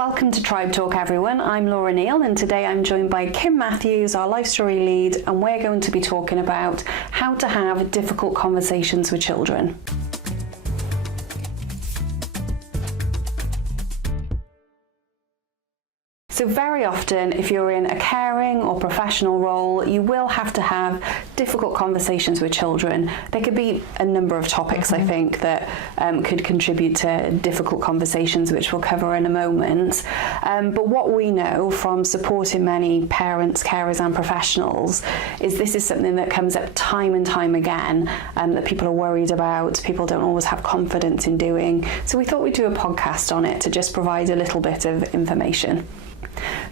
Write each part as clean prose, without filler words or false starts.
Welcome to Tribe Talk, everyone. I'm Laura Neal, and today I'm joined by Kim Matthews, our Life Story lead, and we're going to be talking about how to have difficult conversations with children. So very often, if you're in a caring or professional role, you will have to have difficult conversations with children. There could be a number of topics, I think, that could contribute to difficult conversations, which we'll cover in a moment. But what we know from supporting many parents, carers and professionals is this is something that comes up time and time again, that people are worried about, people don't always have confidence in doing. So we thought we'd do a podcast on it to just provide a little bit of information.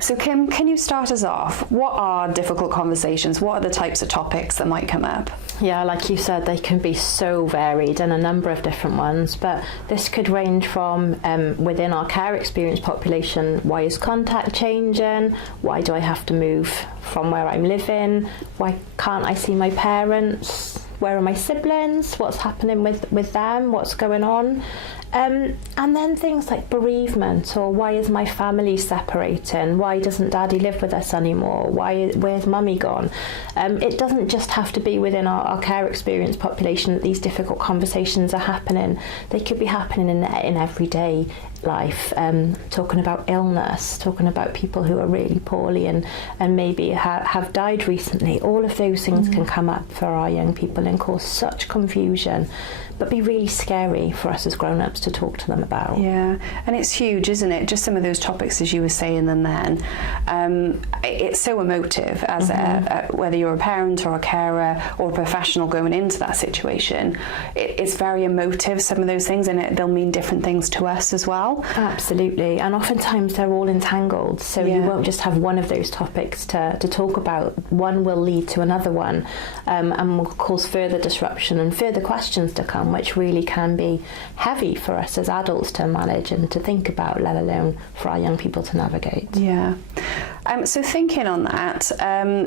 So Kim, can you start us off? What are difficult conversations? What are the types of topics that might come up? Yeah, like you said, they can be so varied and a number of different ones, but this could range from within our care experience population, why is contact changing? Why do I have to move from where I'm living? Why can't I see my parents? Where are my siblings? What's happening with them? What's going on? And then things like bereavement, or why is my family separating? Why doesn't Daddy live with us anymore? Where's Mummy gone? It doesn't just have to be within our care experience population that these difficult conversations are happening. They could be happening in everyday life, talking about illness, talking about people who are really poorly and maybe have died recently. All of those things can come up for our young people and cause such confusion, but be really scary for us as grown-ups to talk to them about. Yeah, and it's huge, isn't it? Just some of those topics, as you were saying, and then it's so emotive as whether you're a parent or a carer or a professional going into that situation. It's very emotive, some of those things, and they'll mean different things to us as well. Absolutely, and oftentimes they're all entangled, so you won't just have one of those topics to talk about. One will lead to another one, and will cause further disruption and further questions to come, which really can be heavy for us as adults to manage and to think about, let alone for our young people to navigate. Yeah. So thinking on that,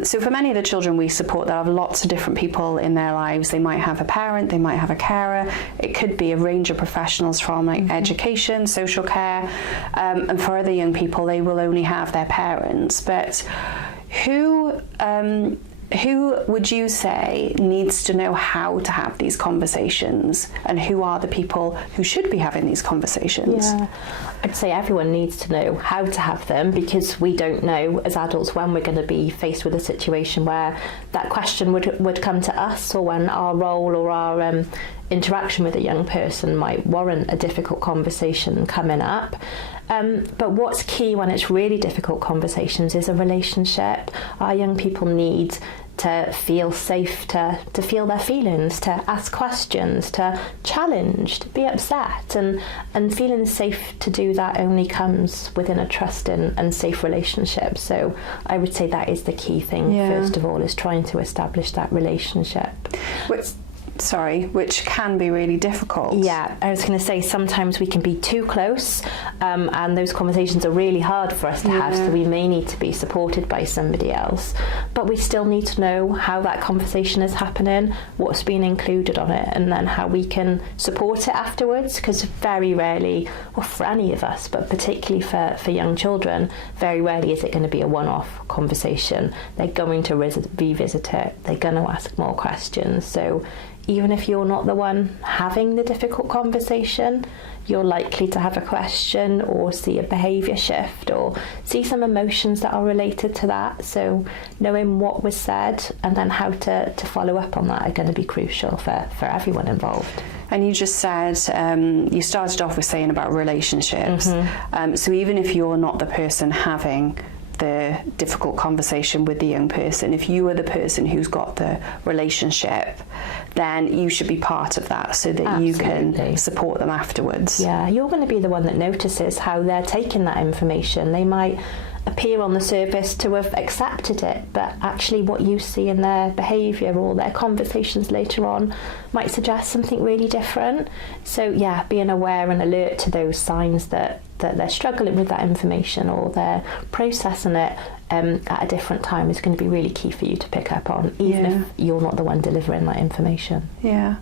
so for many of the children we support that have lots of different people in their lives, they might have a parent, they might have a carer, it could be a range of professionals from like education, social care, and for other young people they will only have their parents. But who would you say needs to know how to have these conversations, and who are the people who should be having these conversations? Yeah, I'd say everyone needs to know how to have them, because we don't know as adults when we're going to be faced with a situation where that question would come to us, or when our role or our interaction with a young person might warrant a difficult conversation coming up. But what's key when it's really difficult conversations is a relationship. Our young people need to feel safe to feel their feelings, to ask questions, to challenge, to be upset, and feeling safe to do that only comes within a trusting and safe relationship. So I would say that is the key thing, first of all, is trying to establish that relationship. Which can be really difficult. Yeah, I was going to say sometimes we can be too close, and those conversations are really hard for us to have, so we may need to be supported by somebody else. But we still need to know how that conversation is happening, what's been included on it, and then how we can support it afterwards, because very rarely, or for any of us, but particularly for young children, very rarely is it going to be a one-off conversation. They're going to revisit it, they're going to ask more questions. So even if you're not the one having the difficult conversation, you're likely to have a question or see a behaviour shift or see some emotions that are related to that. So knowing what was said and then how to follow up on that are going to be crucial for everyone involved. And you just said, you started off with saying about relationships. So even if you're not the person having the difficult conversation with the young person, if you are the person who's got the relationship, then you should be part of that so that you can support them afterwards. Yeah, you're going to be the one that notices how they're taking that information. They might appear on the surface to have accepted it, but actually what you see in their behaviour or their conversations later on might suggest something really different. So yeah, being aware and alert to those signs that they're struggling with that information or they're processing it at a different time is going to be really key for you to pick up on, even if you're not the one delivering that information. Yeah.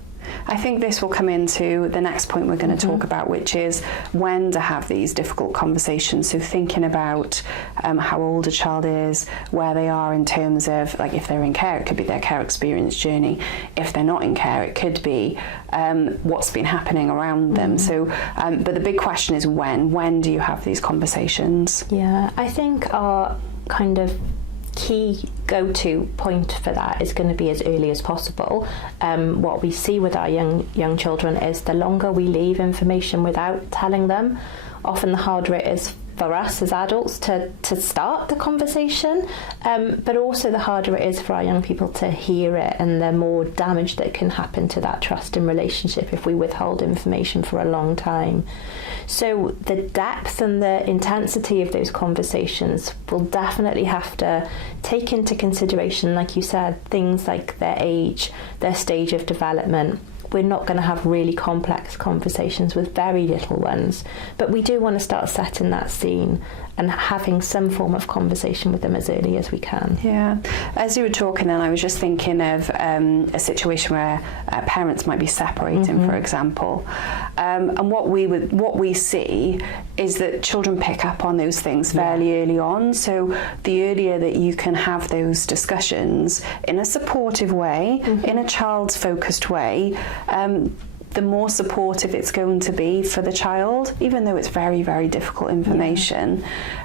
I think this will come into the next point we're going to talk about, which is when to have these difficult conversations. So thinking about how old a child is, where they are in terms of, like, if they're in care, it could be their care experience journey. If they're not in care, it could be what's been happening around them. So, but the big question is when do you have these conversations? Yeah, I think our kind of key go-to point for that is going to be as early as possible. What we see with our young children is the longer we leave information without telling them, often the harder it is for us as adults to start the conversation, but also the harder it is for our young people to hear it, and the more damage that can happen to that trust and relationship if we withhold information for a long time. So the depth and the intensity of those conversations will definitely have to take into consideration, like you said, things like their age, their stage of development. We're not going to have really complex conversations with very little ones, but we do want to start setting that scene and having some form of conversation with them as early as we can. Yeah, as you were talking then, I was just thinking of a situation where parents might be separating, for example, and what we see is that children pick up on those things fairly early on. So the earlier that you can have those discussions in a supportive way, in a child's focused way, the more supportive it's going to be for the child, even though it's very, very difficult information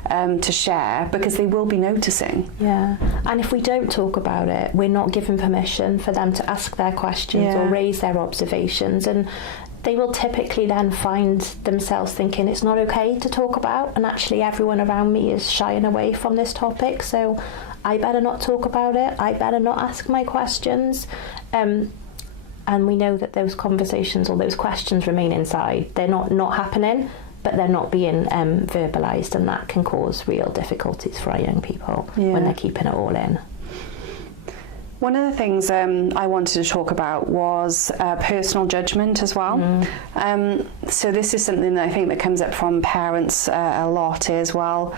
to share, because they will be noticing. Yeah, and if we don't talk about it, we're not given permission for them to ask their questions or raise their observations, and they will typically then find themselves thinking it's not okay to talk about, and actually everyone around me is shying away from this topic, so I better not talk about it, I better not ask my questions. And we know that those conversations or those questions remain inside. They're not happening, but they're not being verbalised, and that can cause real difficulties for our young people when they're keeping it all in. One of the things I wanted to talk about was personal judgment as well. So this is something that I think that comes up from parents a lot as well.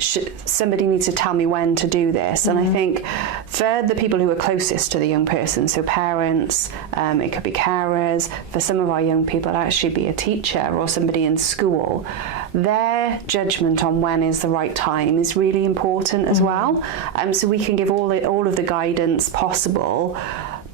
Somebody needs to tell me when to do this, and I think for the people who are closest to the young person, so parents, it could be carers, for some of our young people it'd actually be a teacher or somebody in school, their judgment on when is the right time is really important as well. So we can give all of the guidance possible,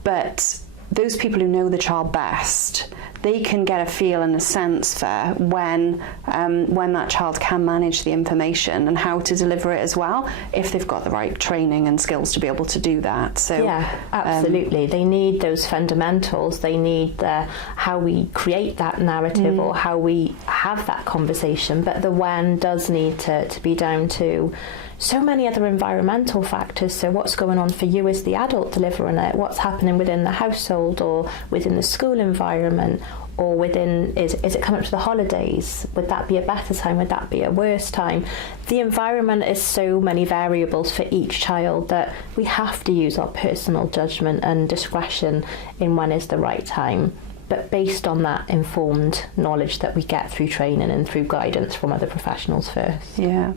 but those people who know the child best, they can get a feel and a sense for when that child can manage the information and how to deliver it as well, if they've got the right training and skills to be able to do that. So yeah, absolutely. They need those fundamentals. They need how we create that narrative or how we have that conversation. But the when does need to be down to so many other environmental factors. So what's going on for you as the adult delivering it, what's happening within the household or within the school environment, or within, is it coming up to the holidays? Would that be a better time? Would that be a worse time? The environment is so many variables for each child that we have to use our personal judgment and discretion in when is the right time, but based on that informed knowledge that we get through training and through guidance from other professionals first. Yeah.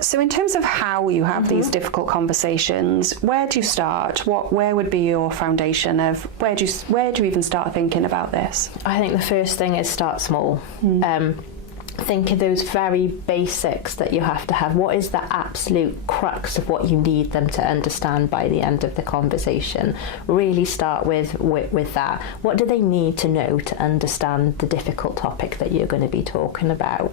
So in terms of how you have these difficult conversations, where do you start? Where would be your foundation of where do you even start thinking about this? I think the first thing is start small. Think of those very basics that you have to have. What is the absolute crux of what you need them to understand by the end of the conversation? Really start with that. What do they need to know to understand the difficult topic that you're going to be talking about?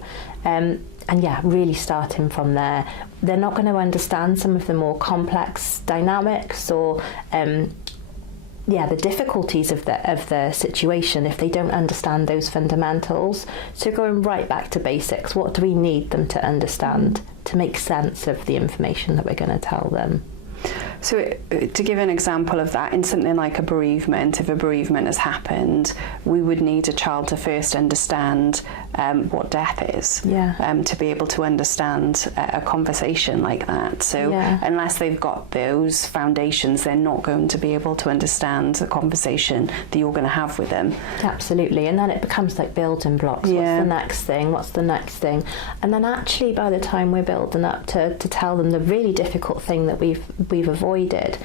And yeah, really starting from there. They're not going to understand some of the more complex dynamics or the difficulties of the situation if they don't understand those fundamentals. So going right back to basics, what do we need them to understand to make sense of the information that we're going to tell them? So to give an example of that, in something like a bereavement, if a bereavement has happened, we would need a child to first understand what death is, to be able to understand a conversation like that. So unless they've got those foundations, they're not going to be able to understand the conversation that you're going to have with them. Absolutely, and then it becomes like building blocks. What's the next thing? What's the next thing? And then actually by the time we're building up to tell them the really difficult thing that we've we've avoided.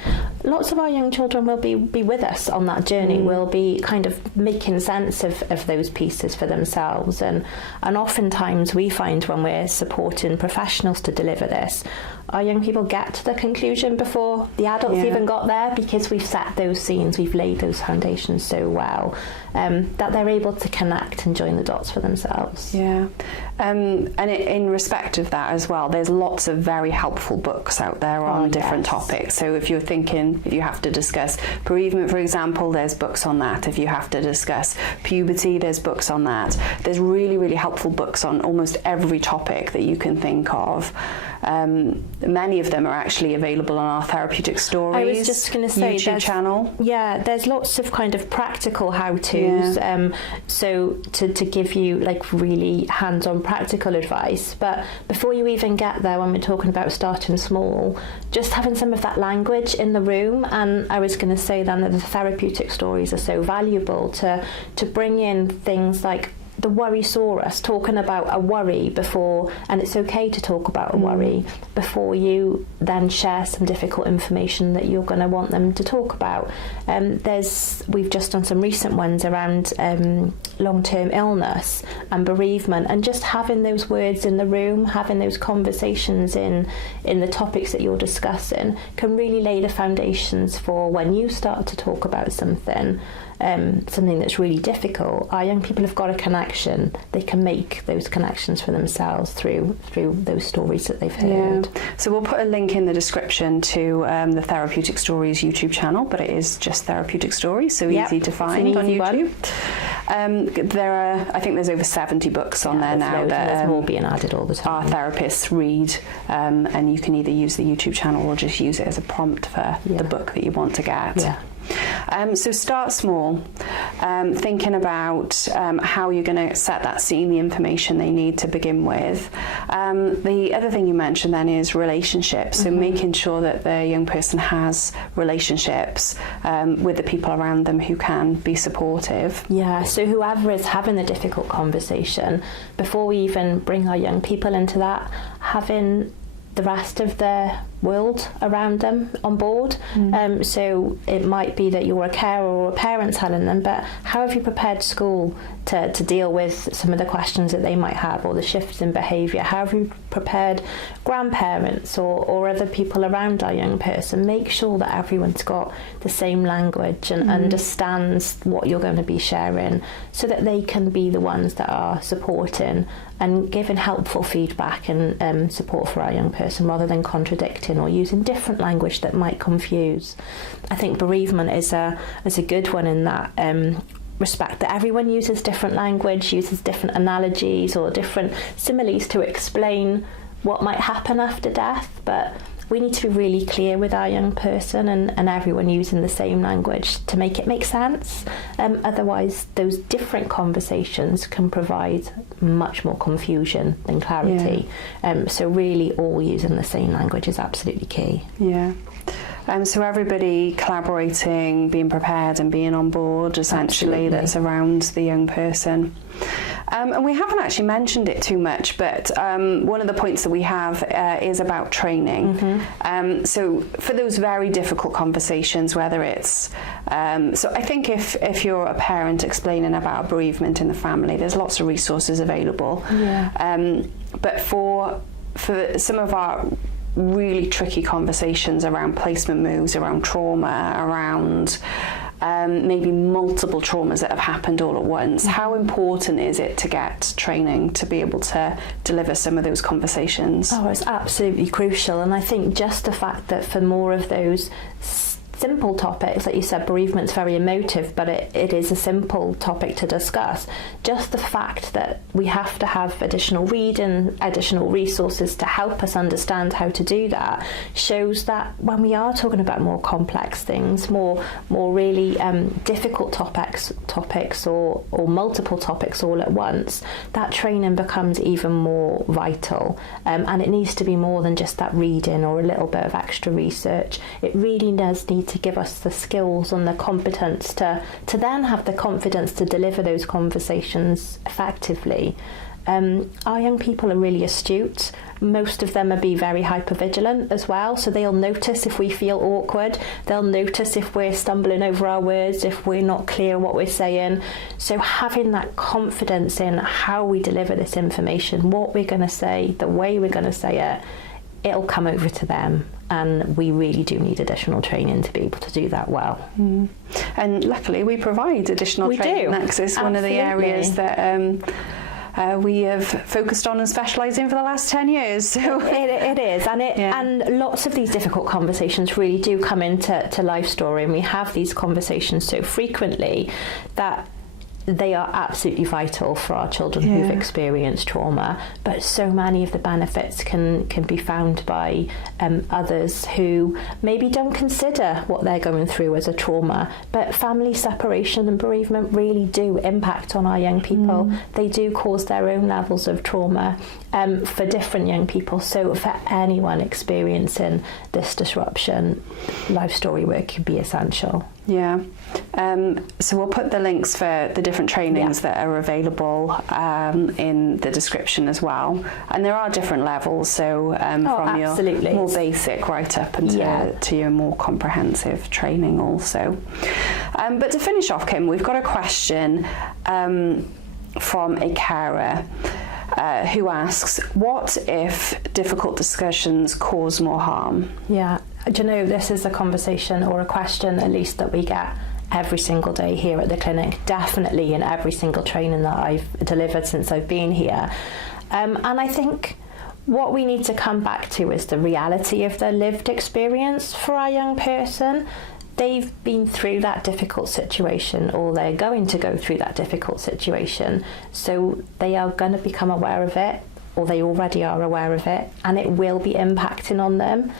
Lots of our young children will be with us on that journey, will be kind of making sense of those pieces for themselves. And oftentimes we find when we're supporting professionals to deliver this, our young people get to the conclusion before the adults even got there, because we've set those scenes, we've laid those foundations so well, that they're able to connect and join the dots for themselves. Yeah. And in respect of that as well, there's lots of very helpful books out there on different topics. So if you're thinking, if you have to discuss bereavement, for example, there's books on that. If you have to discuss puberty, there's books on that. There's really, really helpful books on almost every topic that you can think of. Many of them are actually available on our Therapeutic Stories I was just going to say, YouTube channel. Yeah, there's lots of kind of practical how-tos, so to give you like really hands-on practical advice. But before you even get there, when we're talking about starting small, just having some of that language in the room. And I was going to say then that the Therapeutic Stories are so valuable to bring in things like the worrysaurus, talking about a worry before, and it's okay to talk about a worry before you then share some difficult information that you're going to want them to talk about. We've just done some recent ones around long-term illness and bereavement, and just having those words in the room, having those conversations in the topics that you're discussing can really lay the foundations for when you start to talk about something that's really difficult. Our young people have got a connection. They can make those connections for themselves through those stories that they've heard. Yeah. So we'll put a link in the description to the Therapeutic Stories YouTube channel, but it is just Therapeutic Stories, so easy to find on YouTube. I think there's over 70 books on there now that there's more being added all the time. Our therapists read, and you can either use the YouTube channel or just use it as a prompt for the book that you want to get. Yeah. So start small, thinking about how you're going to set that scene, the information they need to begin with. The other thing you mentioned then is relationships, so making sure that the young person has relationships with the people around them who can be supportive. Yeah, so whoever is having the difficult conversation, before we even bring our young people into that, having the rest of their world around them on board. So it might be that you're a carer or a parent telling them, but how have you prepared school to deal with some of the questions that they might have, or the shifts in behaviour? How have you prepared grandparents or other people around our young person? Make sure that everyone's got the same language and understands what you're going to be sharing, so that they can be the ones that are supporting and giving helpful feedback and support for our young person, rather than contradicting or using different language that might confuse. I think bereavement is a good one in that respect, that everyone uses different language, uses different analogies or different similes to explain what might happen after death, but we need to be really clear with our young person and everyone using the same language to make it make sense. Otherwise, those different conversations can provide much more confusion than clarity. So really all using the same language is absolutely key. Yeah. So everybody collaborating, being prepared and being on board, essentially, that's around the young person. And we haven't actually mentioned it too much, but one of the points that we have is about training. So for those very difficult conversations, whether it's... so I think if you're a parent explaining about bereavement in the family, there's lots of resources available. But for some of our really tricky conversations around placement moves, around trauma, around maybe multiple traumas that have happened all at once, how important is it to get training to be able to deliver some of those conversations? Oh, it's absolutely crucial. And I think just the fact that for more of those simple topics, like you said, bereavement's very emotive, but it is a simple topic to discuss. Just the fact that we have to have additional reading, additional resources to help us understand how to do that, shows that when we are talking about more complex things, more really difficult topics or multiple topics all at once, that training becomes even more vital. And it needs to be more than just that reading or a little bit of extra research. It really does need to give us the skills and the competence to then have the confidence to deliver those conversations effectively. Our young people are really astute. most of them will be very hypervigilant as well, so they'll notice if we feel awkward, they'll notice if we're stumbling over our words, if we're not clear what we're saying. So having that confidence in how we deliver this information, what we're going to say, the way we're going to say it, it'll come over to them, and we really do need additional training to be able to do that well. And luckily we provide additional training. That's one of the areas that we have focused on and specialised in for the last 10 years. So it is, and lots of these difficult conversations really do come into life story, and we have these conversations so frequently that they are absolutely vital for our children who've experienced trauma, but so many of the benefits can be found by others who maybe don't consider what they're going through as a trauma. But family separation and bereavement really do impact on our young people. They do cause their own levels of trauma for different young people. So for anyone experiencing this disruption, life story work can be essential. Yeah. So we'll put the links for the different trainings that are available in the description as well. And there are different levels, so from your more basic right up into to your more comprehensive training also. But to finish off, Kim, we've got a question from a carer who asks, what if difficult discussions cause more harm? Yeah. Do you know, this is a conversation or a question at least that we get every single day here at the clinic, definitely in every single training that I've delivered since I've been here. And I think what we need to come back to is the reality of the lived experience for our young person. They've been through that difficult situation, or they're going to go through that difficult situation, so they are going to become aware of it, or they already are aware of it, and it will be impacting on them.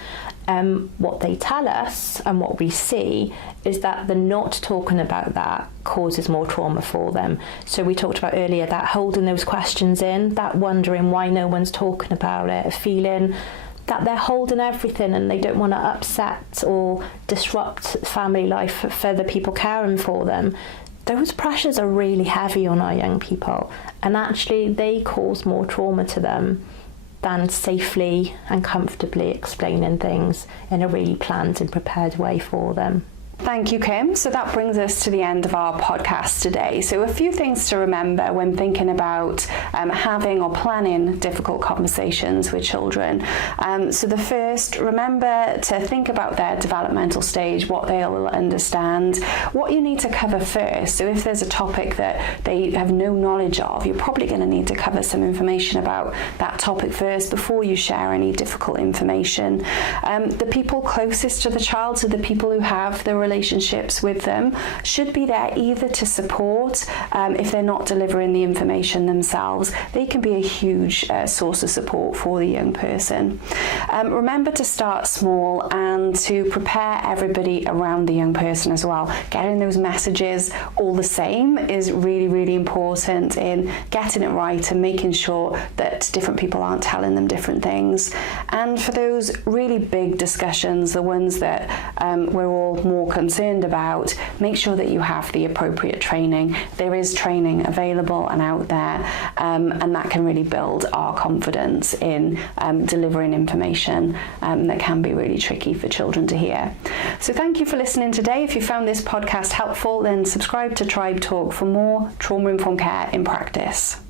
What they tell us and what we see is that the not talking about that causes more trauma for them. So we talked about earlier that holding those questions in, that wondering why no one's talking about it, feeling that they're holding everything and they don't want to upset or disrupt family life for the people caring for them. Those pressures are really heavy on our young people, and actually they cause more trauma to them than safely and comfortably explaining things in a really planned and prepared way for them. Thank you, Kim. So that brings us to the end of our podcast today. So a few things to remember when thinking about having or planning difficult conversations with children. So the first, remember to think about their developmental stage, what they'll understand, what you need to cover first. So if there's a topic that they have no knowledge of, you're probably going to need to cover some information about that topic first before you share any difficult information. The people closest to the child, so the people who have the relationships with them, should be there either to support if they're not delivering the information themselves. They can be a huge source of support for the young person. Remember to start small and to prepare everybody around the young person as well. Getting those messages all the same is really, really important in getting it right and making sure that different people aren't telling them different things. And for those really big discussions, the ones that we're all more concerned about, make sure that you have the appropriate training. There is training available and out there, and that can really build our confidence in delivering information that can be really tricky for children to hear. So thank you for listening today. If you found this podcast helpful, then subscribe to Tribe Talk for more trauma-informed care in practice.